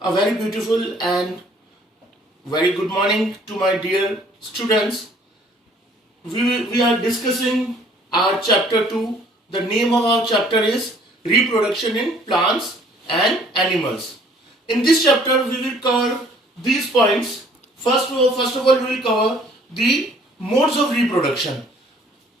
A very beautiful and very good morning to my dear students. We are discussing our chapter 2. The name of our chapter is Reproduction in Plants and Animals. In this chapter, we will cover these points. First of all, we will cover the modes of reproduction.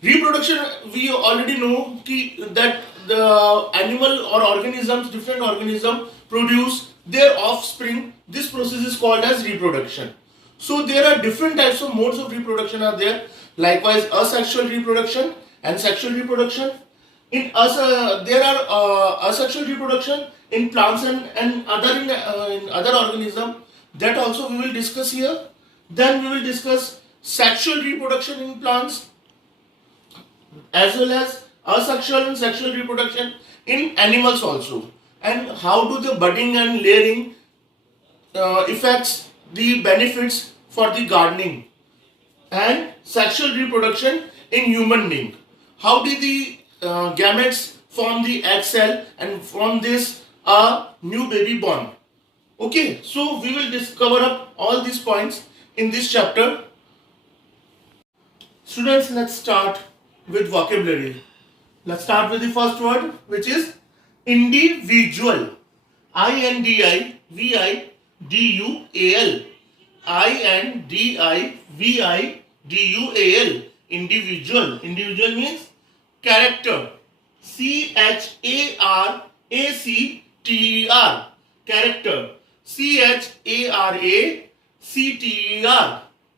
Reproduction, we already know that the animal or organisms, different organisms produce their offspring. This process is called as reproduction. So there are different types of modes of reproduction are there. Likewise, asexual reproduction and sexual reproduction. There are asexual reproduction in plants and in other organisms. That also we will discuss here. Then we will discuss sexual reproduction in plants as well as asexual and sexual reproduction in animals also, and how do the budding and layering affects the benefits for the gardening, and sexual reproduction in human being, how do the gametes form the egg cell and from this a new baby born. Okay, so we will cover up all these points in this chapter. Students, let's start with vocabulary. Let's start with the first word, which is individual. INDIVIDUAL. INDIVIDUAL. Individual. Individual means character. CHARACTER. Character. CHARACTER.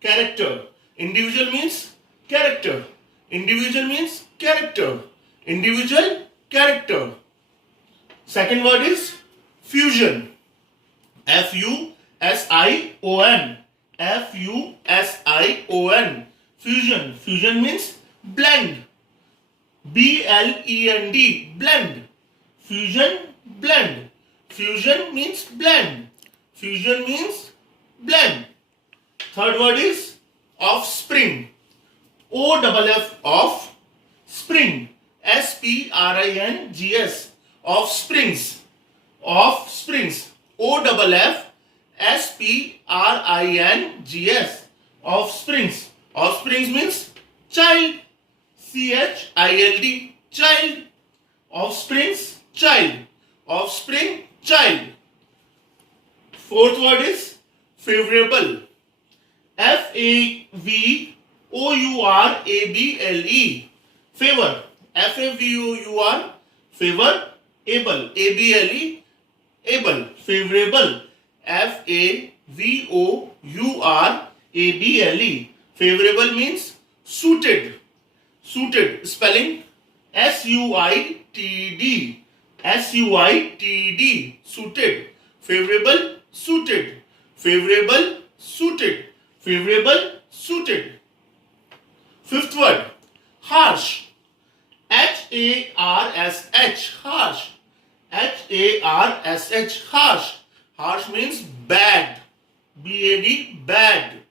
Character. Individual means character. Individual means character. Individual, character. Second word is fusion. FUSION. FUSION. Fusion. Fusion means blend. BLEND. Blend. Fusion, blend. Fusion means blend. Fusion means blend. Third word is offspring. OFF of spring. SPRINGS. Offsprings. Offsprings. OFF SPRINGS. Offsprings. Offsprings means child. CHILD. Child. Offsprings. Child. Offspring. Child. Fourth word is favorable. FAVOURABLE. Favor. FAVOUR. Favor. Able. ABLE. Able. Favorable. FAVOURABLE. Favorable means suited. Suited. Spelling SUITD. SUITD. Suited. Favorable. Suited. Favorable. Suited. Favorable. Suited. Fifth word, harsh. HARSH. Harsh. HARSH. Harsh. Harsh means bad. BAD. Bad.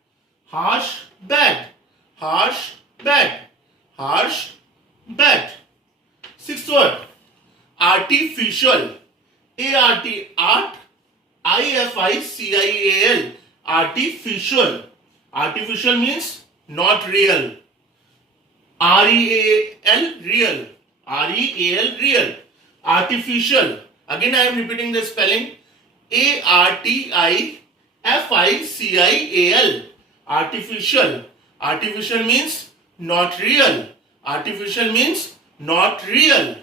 Harsh. Bad. Harsh. Bad. Harsh. Bad. Sixth word, artificial. ART. Art. IFICIAL. Artificial. Artificial means not real. REAL. Real. REAL. Real. Artificial. Again I am repeating the spelling. ARTIFICIAL. Artificial. Artificial means not real. Artificial means not real.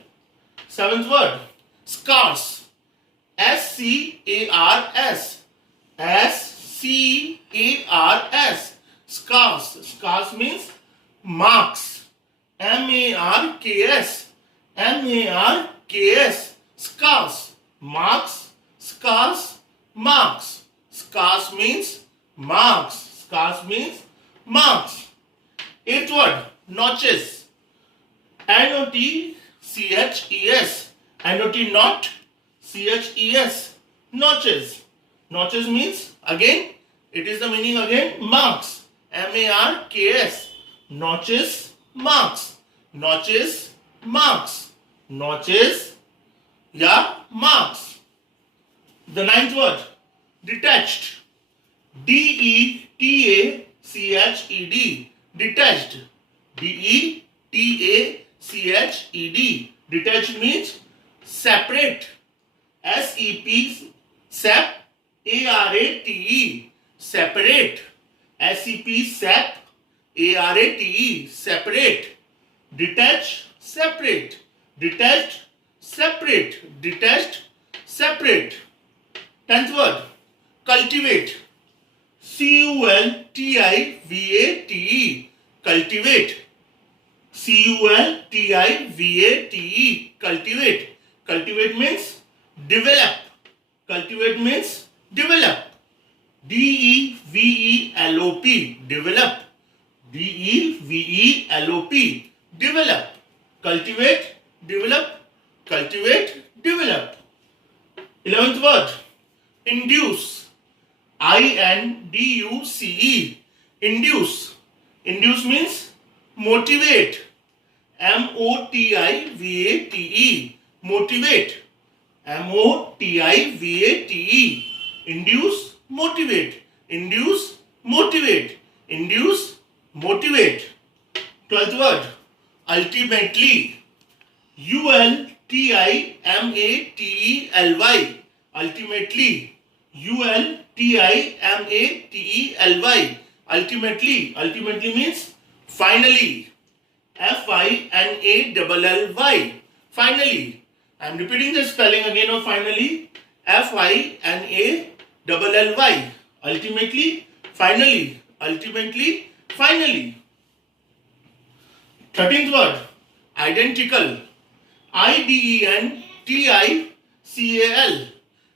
Seventh word, scarce. SCARS. SCARS. Scarce. Scarce means marks. MARKS. MARKS. Scarce. Marks. Scarce. Marks. Scarce means marks. Scarce means marks. Eighth word, notches. NOTCHES. NOT not. CHES. Notches. Notches means, again, it is the meaning again, marks. MARKS. Notches, marks. Notches, marks. Notches, yeah, marks. The ninth word, Detached. D-E-T-A-C-H-E-D. Detached. D-E-T-A-C-H-E-D. Detached means separate. S-E-P, sep, A-R-A-T-E. Separate. S-E-P, sep, A-R-A-T-E. Separate. Detach, separate. Detached, separate. Detached, separate. 10th word. Cultivate. C-U-L-T-I-V-A-T-E. Cultivate. C-U-L-T-I-V-A-T-E. Cultivate. Cultivate means develop. Cultivate means develop. D-E-V-E-L-O-P. Develop. D-E-V-E-L-O-P. Develop. Cultivate. Develop. Cultivate. Develop. 11th word. Induce. I-N-D-U-C-E. Induce. Induce means motivate. M-O-T-I-V-A-T-E. Motivate. M-O-T-I-V-A-T-E. Induce, motivate. Induce, motivate. Induce, motivate. 12th word. Ultimately. U-L-T-I-M-A-T-E-L-Y. Ultimately. U-L-T-I-M-A-T-E-L-Y. Ultimately. Ultimately means finally. F-I-N-A-L-L-Y. Finally. I am repeating the spelling again of finally. F-I-N-A-L-L-Y. Ultimately. Finally. Ultimately. Finally. 13th word. Identical. I-D-E-N-T-I-C-A-L.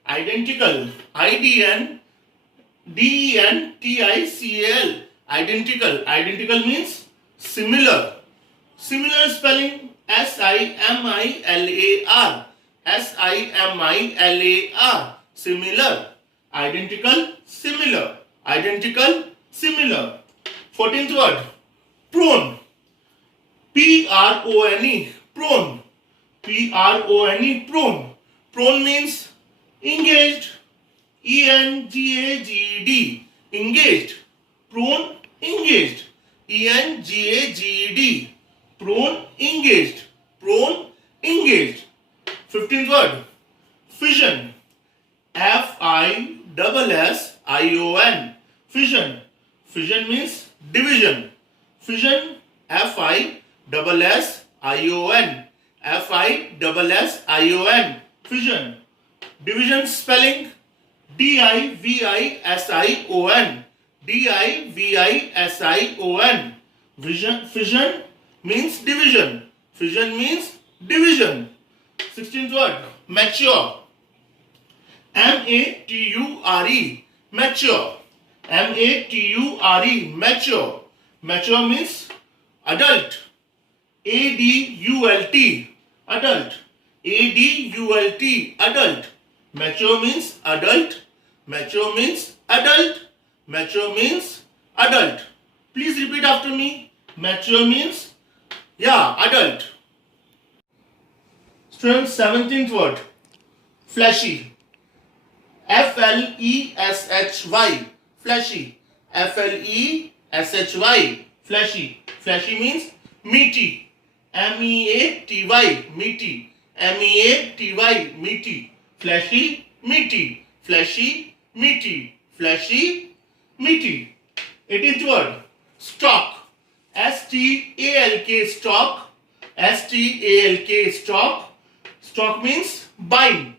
Identical. I-D-E-N-D-E-N-T-I-C-A-L. Identical. Identical means similar. Similar spelling S-I-M-I-L-A-R. S-I-M-I-L-A-R. Similar. Identical. Similar. Identical. Similar. 14th word. Prone. P-R-O-N-E. Prone. P-R-O-N-E. Prone. Prone means engaged. E-N-G-A-G-E-D. Engaged. Prone. Engaged. E-N-G-A-G-E-D. Prone. Engaged. Prone. Engaged. 15th word. Fission. F-I-S-S-I-O-N. Fission. Fission means division. Fission. F-I-S-S-I-O-N. F-I-S-S-I-O-N. Fission. Division spelling D-I-V-I-S-I-O-N. D-I-V-I-S-I-O-N. Fission means division. Fission means division. 16th word. Mature. M-A-T-U-R-E. Mature. M-A-T-U-R-E. Mature. Mature means adult. A-D-U-L-T. Adult. A-D-U-L-T. Adult. Mature means adult. Mature means adult. Mature means adult. Please repeat after me. Mature means, adult. Students, 17th word. Fleshy. F-L-E-S-H-Y. Fleshy. F-L-E-S-H-Y. Fleshy. Fleshy means meaty. M-E-A-T-Y. Meaty. M-E-A-T-Y. Meaty. Fleshy. Meaty. Fleshy. Meaty. Fleshy. Meaty. 18th word. Stalk. S-T-A-L-K. Stalk. S-T-A-L-K. Stalk. Stalk means bind.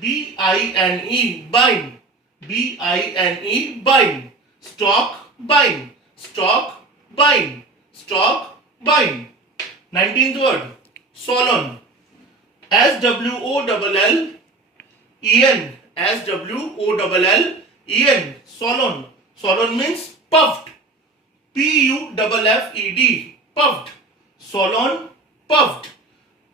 B-I-N-E. Bind. B-I-N-E. Bind. Stalk. Bind. Stalk. Bind. Stalk. Bind. 19th word. Swollen. S-W-O-L-L-E-N. S-W-O-L-L-E-N. Swollen. Swollen means puffed. P-U-F-F-E-D. Puffed. Swollen. Puffed.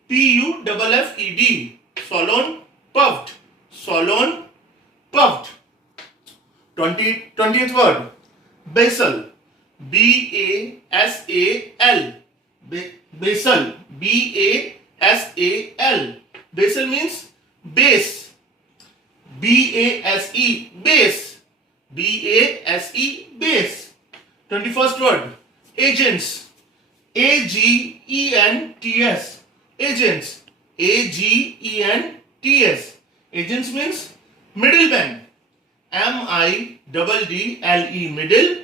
P-U-F-F-E-D. Swollen. Puffed. Swollen. Puffed. 20th word. Basal. B-A-S-A-L. Basal. B-A-S-A-L. Basal means base. B-A-S-E, base. B-A-S-E, base. 21st word, agents. A-G-E-N-T-S, agents. A-G-E-N-T-S. Agents means middleman. M-I-D-D-L-E, middle.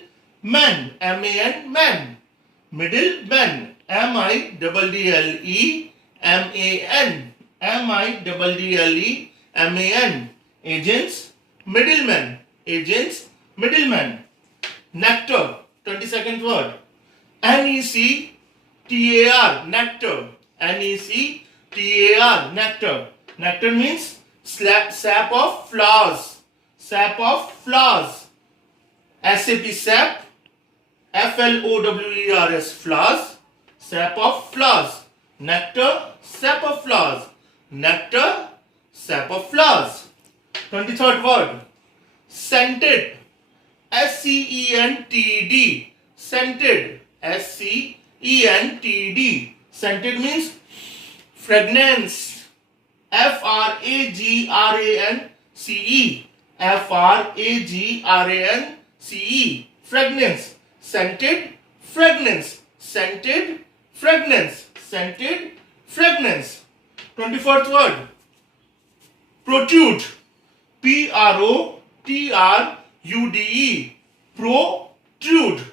Man, M-A-N, man. Middleman, M-I-D-D-L-E, M-A-N. M-I-D-D-L-E, M-A-N. Agents, middleman. Agents, middleman. Nectar, 22nd word. N-E-C-T-A-R, nectar. N-E-C-T-A-R, nectar. Nectar means sap of flowers. Sap of flowers. S-A-P, sap. F-L-O-W-E-R-S, flowers. Sap of flowers. Nectar, sap of flowers. Nectar, sap of flowers. 23rd word, scented. S-C-E-N-T-E-D, scented. S-C-E-N-T-E-D. Scented means fragrance. F-R-A-G-R-A-N-C-E. F-R-A-G-R-A-N-C-E. Fragrance. Scented, fragrance. Scented, fragrance. Scented, fragrance. 24th word, protrude. P-R-O-T-R-U-D-E. Protrude.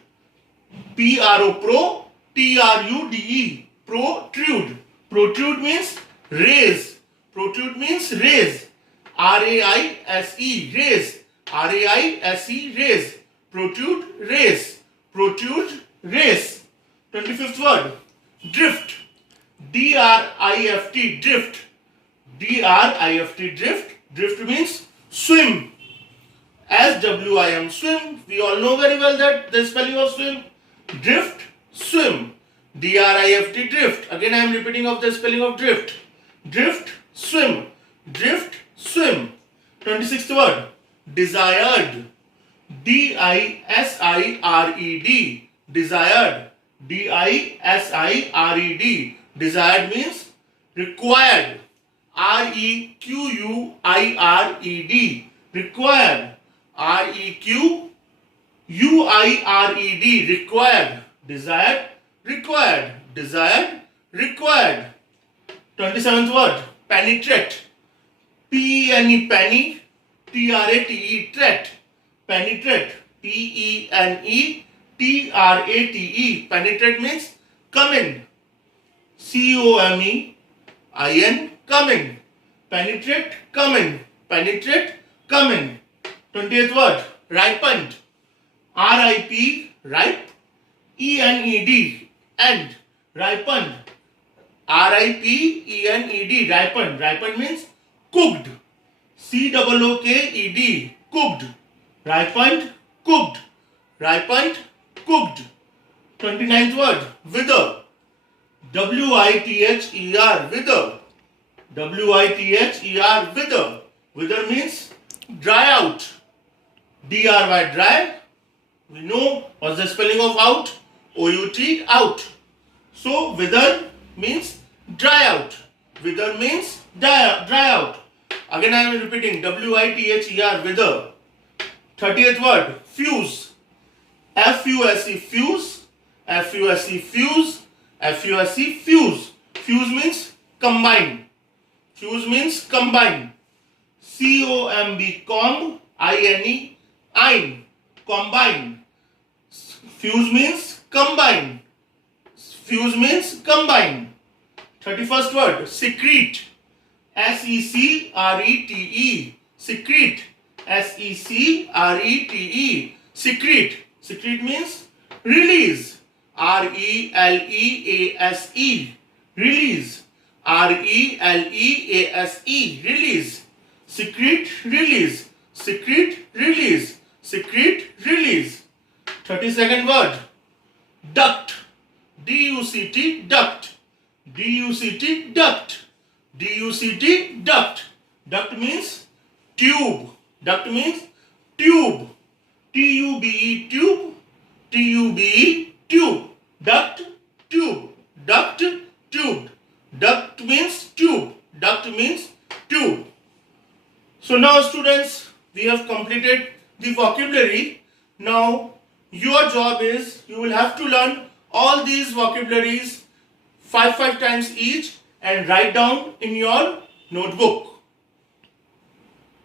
P-R-O, pro, T-R-U-D-E. Protrude. Protrude means raise. Protrude means raise. R-A-I-S-E, raise. R-A-I-S-E, raise. Protrude, raise. Protrude, raise. 25th word, drift. D-R-I-F-T, drift. D-R-I-F-T, drift. Drift means swim. S-W-I-M, swim. We all know very well that the spelling of swim. Drift, swim. D-R-I-F-T, drift. Again I am repeating of the spelling of drift. Drift, swim. Drift, swim. 26th word, desired. D-I-S-I-R-E-D. Desired. D-I-S-I-R-E-D. Desired means required. R-E-Q-U-I-R-E-D. Required. R-E-Q-U-I-R-E-D. Required. Desired. Required. Desired. Required. 27th word, penetrate. P-E-N-E, penny. T-R-A-T-E, tret. Penetrate. P-E-N-E-T-R-A-T-E. Penetrate means come in. C-O-M-E-I-N, come in. Penetrate, come in. Penetrate, come in. 20th word, ripened. R-I-P, ripe. E-N-E-D, end. Ripened. R-I-P-E-N-E-D, ripened. Ripened means cooked. C-O-O-K-E-D, cooked. Ripened, cooked. Ripened, cooked. 29th word, wither. W-I-T-H-E-R, wither. W-I-T-H-E-R, wither. Wither means dry out. D-R-Y, dry. We know what's the spelling of out? O-U-T, out. So wither means dry out. Wither means dry out. Again I am repeating, W-I-T-H-E-R, wither. 30th word, fuse. F-U-S-E, fuse. F-U-S-E, fuse. F-U-S-E, fuse. Fuse means combine. Fuse means combine. C-O-M-B, comb. I-N-E, ein. Combine. Fuse means combine. Fuse means combine. 31st word, secrete. S-E-C-R-E-T-E. Secrete. S-E-C-R-E-T-E. Secrete. Secrete means release. R-E-L-E-A-S-E. Release. R-E-L-E-A-S-E. Release. Secrete, release. Secrete, release. Secrete, release. 32nd word, duct. D-U-C-T, duct. D-U-C-T, duct. D-U-C-T, duct. Duct means tube. Duct means tube. T-U-B-E, tube. T-U-B-E, tube. Duct, tube. Duct, tube. Duct means tube. Duct means tube. So now students, we have completed the vocabulary. Now your job is you will have to learn all these vocabularies five times each and write down in your notebook.